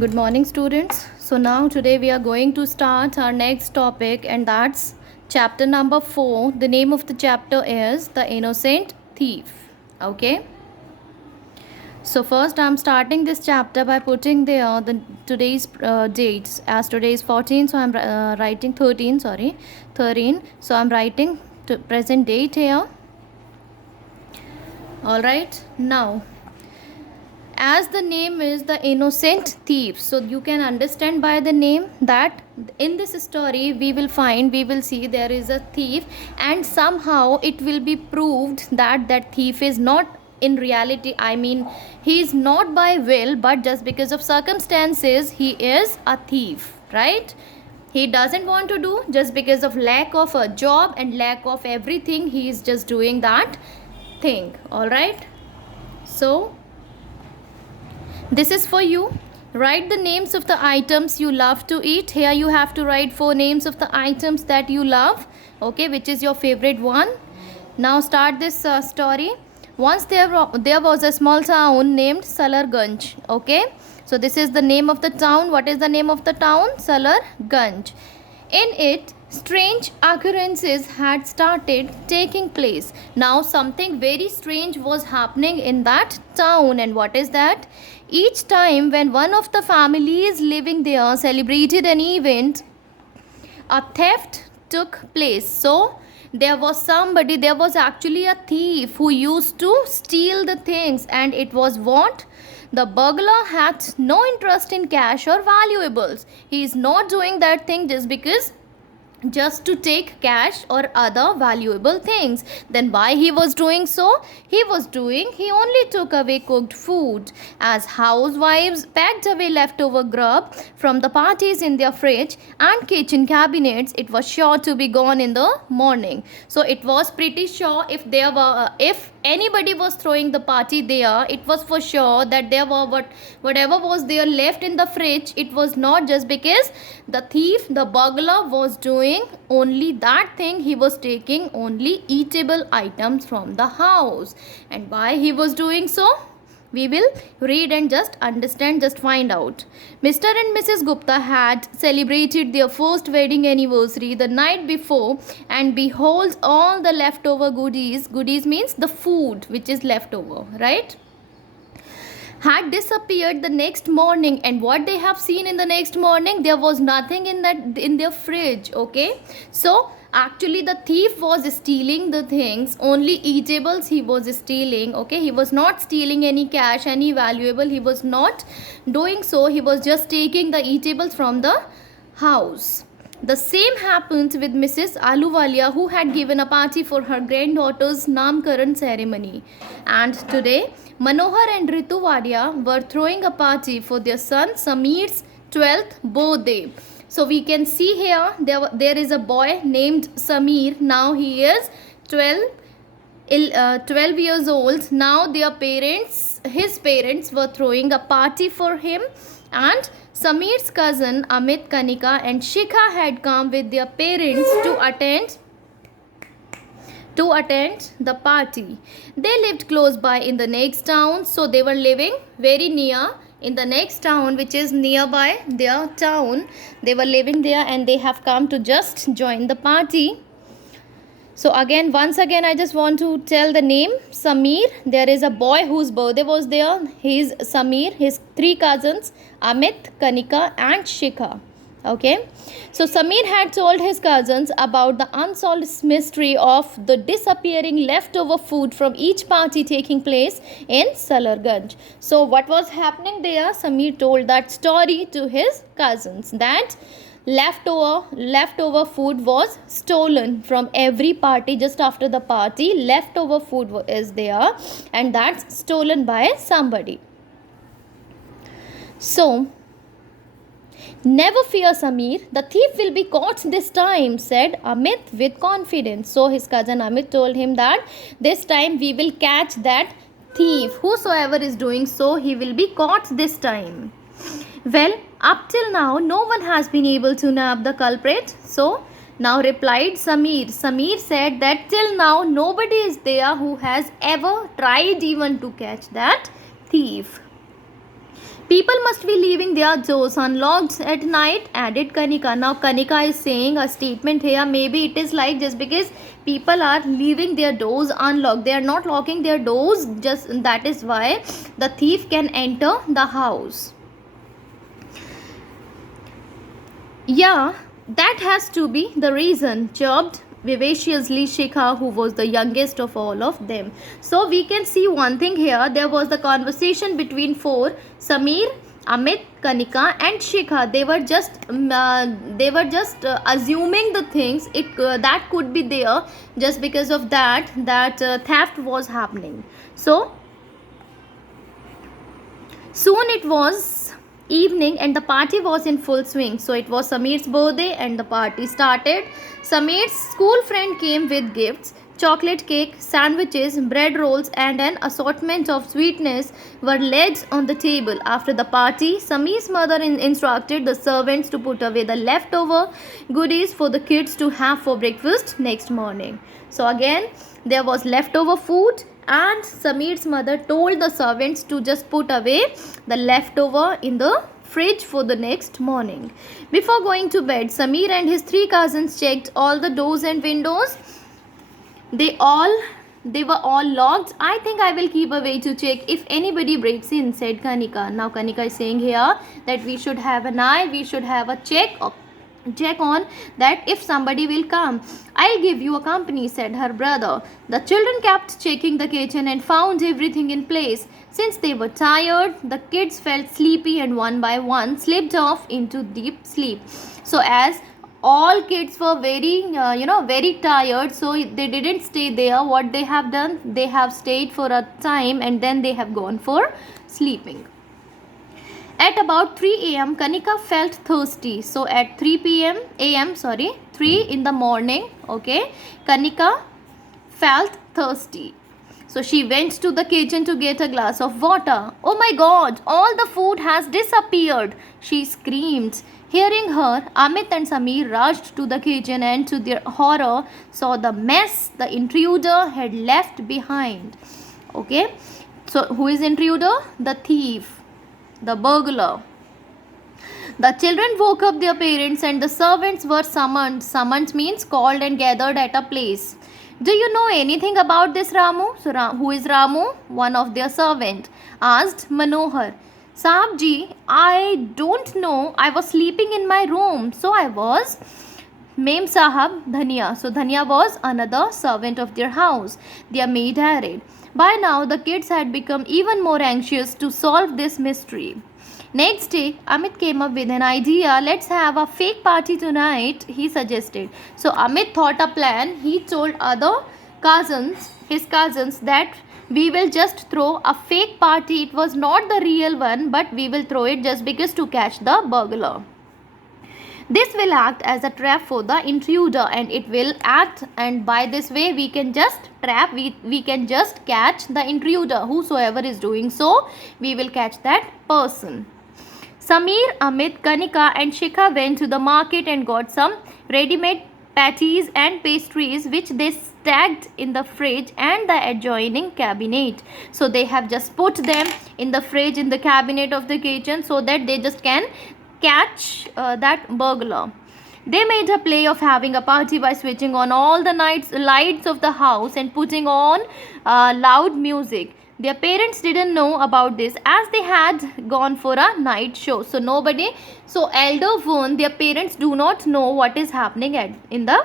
Good morning, students. So, now today we are going to start our next topic, and that's chapter number 4. The name of the chapter is The Innocent Thief. Okay. So, first I'm starting this chapter by putting there the today's dates. As today is 14, so I'm writing 13. Sorry, 13. So, I'm writing present date here. All right. Now, as the name is The Innocent Thief, so you can understand by the name that in this story we will see there is a thief, and somehow it will be proved that that thief is not in reality, I mean, he is not by will, but just because of circumstances he is a thief, right? He doesn't want to do, just because of lack of a job and lack of everything, he is just doing that thing. All right, so this is for you. Write the names of the items you love to eat. Here you have to write 4 names of the items that you love, okay, which is your favorite one. Now start this story. Once there was a small town named Salarganj, okay. So this is the name of the town. What is the name of the town? Salarganj. In it, strange occurrences had started taking place. Now something very strange was happening in that town. And what is that? Each time when one of the families living there celebrated an event, a theft took place. So there was actually a thief who used to steal the things, and it was what? The burglar had no interest in cash or valuables. He is not doing that thing just to take cash or other valuable things. Then why he was doing so? He only took away cooked food. As housewives packed away leftover grub from the parties in their fridge and kitchen cabinets, it was sure to be gone in the morning. So it was pretty sure if anybody was throwing the party there, it was for sure that there were whatever was there left in the fridge, it was not just because the burglar was doing only that thing. He was taking only eatable items from the house. And why he was doing so, we will read and just understand, just find out. Mr. and Mrs. Gupta had celebrated their first wedding anniversary the night before, and behold, all the leftover goodies means the food which is leftover, right, had disappeared the next morning. And what they have seen in the next morning, there was nothing in their fridge, okay. So actually the thief was stealing the things, only eatables he was stealing, okay. He was not stealing any cash, any valuable, he was not doing so. He was just taking the eatables from the house. The same happened with Mrs. Aluwalia, who had given a party for her granddaughter's Namkaran ceremony. And today, Manohar and Ritu Wadia were throwing a party for their son Sameer's 12th birthday. So we can see here, there is a boy named Sameer. Now he is 12 years old. Now his parents were throwing a party for him, and Sameer's cousin Amit, Kanika and Shikha had come with their parents to attend the party. They lived close by in the next town, so they were living very near in the next town, which is nearby their town. They were living there, and they have come to just join the party. So once again, I just want to tell the name Sameer. There is a boy whose birthday was there. He is Sameer. His 3 cousins Amit, Kanika and Shikha. Okay. So Sameer had told his cousins about the unsolved mystery of the disappearing leftover food from each party taking place in Salarganj. So what was happening there? Sameer told that story to his cousins, that leftover food was stolen from every party. Just after the party, leftover food is there, and that's stolen by somebody. So never fear, Sameer, the thief will be caught this time, said Amit with confidence. So his cousin Amit told him that this time we will catch that thief. Whosoever is doing so, he will be caught this time. Well, up till now, no one has been able to nab the culprit. So now replied Sameer. Sameer said that till now, nobody is there who has ever tried even to catch that thief. People must be leaving their doors unlocked at night, added Kanika. Now Kanika is saying a statement here. Maybe it is like just because people are leaving their doors unlocked, they are not locking their doors, just that is why the thief can enter the house. Yeah, that has to be the reason, chirped vivaciously Shikha, who was the youngest of all of them. So we can see one thing here. There was the conversation between four: Samir, Amit, Kanika, and Shikha. They were just assuming the things that could be there. Just because of that theft was happening. So soon it was evening and the party was in full swing. So it was Samir's birthday and the party started. Samir's school friend came with gifts. Chocolate cake, sandwiches, bread rolls, and an assortment of sweetness were laid on the table. After the party, Samir's mother instructed the servants to put away the leftover goodies for the kids to have for breakfast next morning. So again, there was leftover food, and Samir's mother told the servants to just put away the leftover in the fridge for the next morning. Before going to bed, Samir and his three cousins checked all the doors and windows. They were all locked. I think I will keep away to check if anybody breaks in, said Kanika. Now Kanika is saying here that we should have an eye, we should have a check on that if somebody will come. I'll give you a company, said her brother. The children kept checking the kitchen and found everything in place. Since they were tired, the kids felt sleepy and one by one slipped off into deep sleep. So as all kids were very tired, so they didn't stay there. What they have done, they have stayed for a time and then they have gone for sleeping. At about 3 a.m., Kanika felt thirsty. So at 3 in the morning, okay, Kanika felt thirsty. So she went to the kitchen to get a glass of water. Oh my God, all the food has disappeared, she screamed. Hearing her, Amit and Samir rushed to the kitchen and to their horror saw the mess the intruder had left behind. Okay, so who is intruder? The thief, the burglar. The children woke up their parents and the servants were summoned. Summoned means called and gathered at a place. Do you know anything about this Ramu? So who is Ramu? One of their servant asked Manohar. Sahab ji, I don't know. I was sleeping in my room. So I was. Mem Sahab, Dhania. So Dhania was another servant of their house. Their maid added. By now the kids had become even more anxious to solve this mystery. Next day, Amit came up with an idea. Let's have a fake party tonight, he suggested. So Amit thought a plan. He told his cousins, that we will just throw a fake party. It was not the real one, but we will throw it just because to catch the burglar. This will act as a trap for the intruder, and it will act, and by this way we can just we can just catch the intruder. Whosoever is doing so, we will catch that person. Samir, Amit, Kanika and Shikha went to the market and got some ready-made patties and pastries which they stacked in the fridge and the adjoining cabinet. So they have just put them in the fridge, in the cabinet of the kitchen, so that they just can catch that burglar. They made a play of having a party by switching on all the lights of the house and putting on loud music. Their parents didn't know about this as they had gone for a night show. So elder one, their parents do not know what is happening in the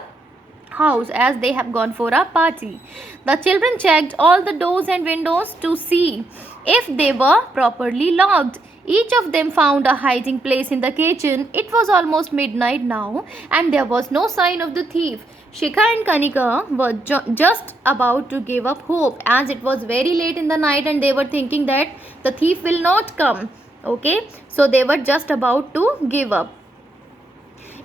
house as they have gone for a party. The children checked all the doors and windows to see if they were properly locked. Each of them found a hiding place in the kitchen. It was almost midnight now and there was no sign of the thief. Shikha and Kanika were just about to give up hope as it was very late in the night and they were thinking that the thief will not come. Okay, so they were just about to give up.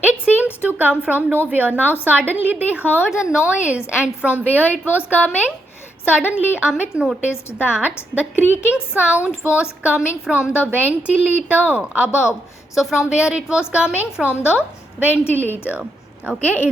It seemed to come from nowhere. Now suddenly they heard a noise, and from where it was coming? Suddenly Amit noticed that the creaking sound was coming from the ventilator above. So from where it was coming? From the ventilator. Okay.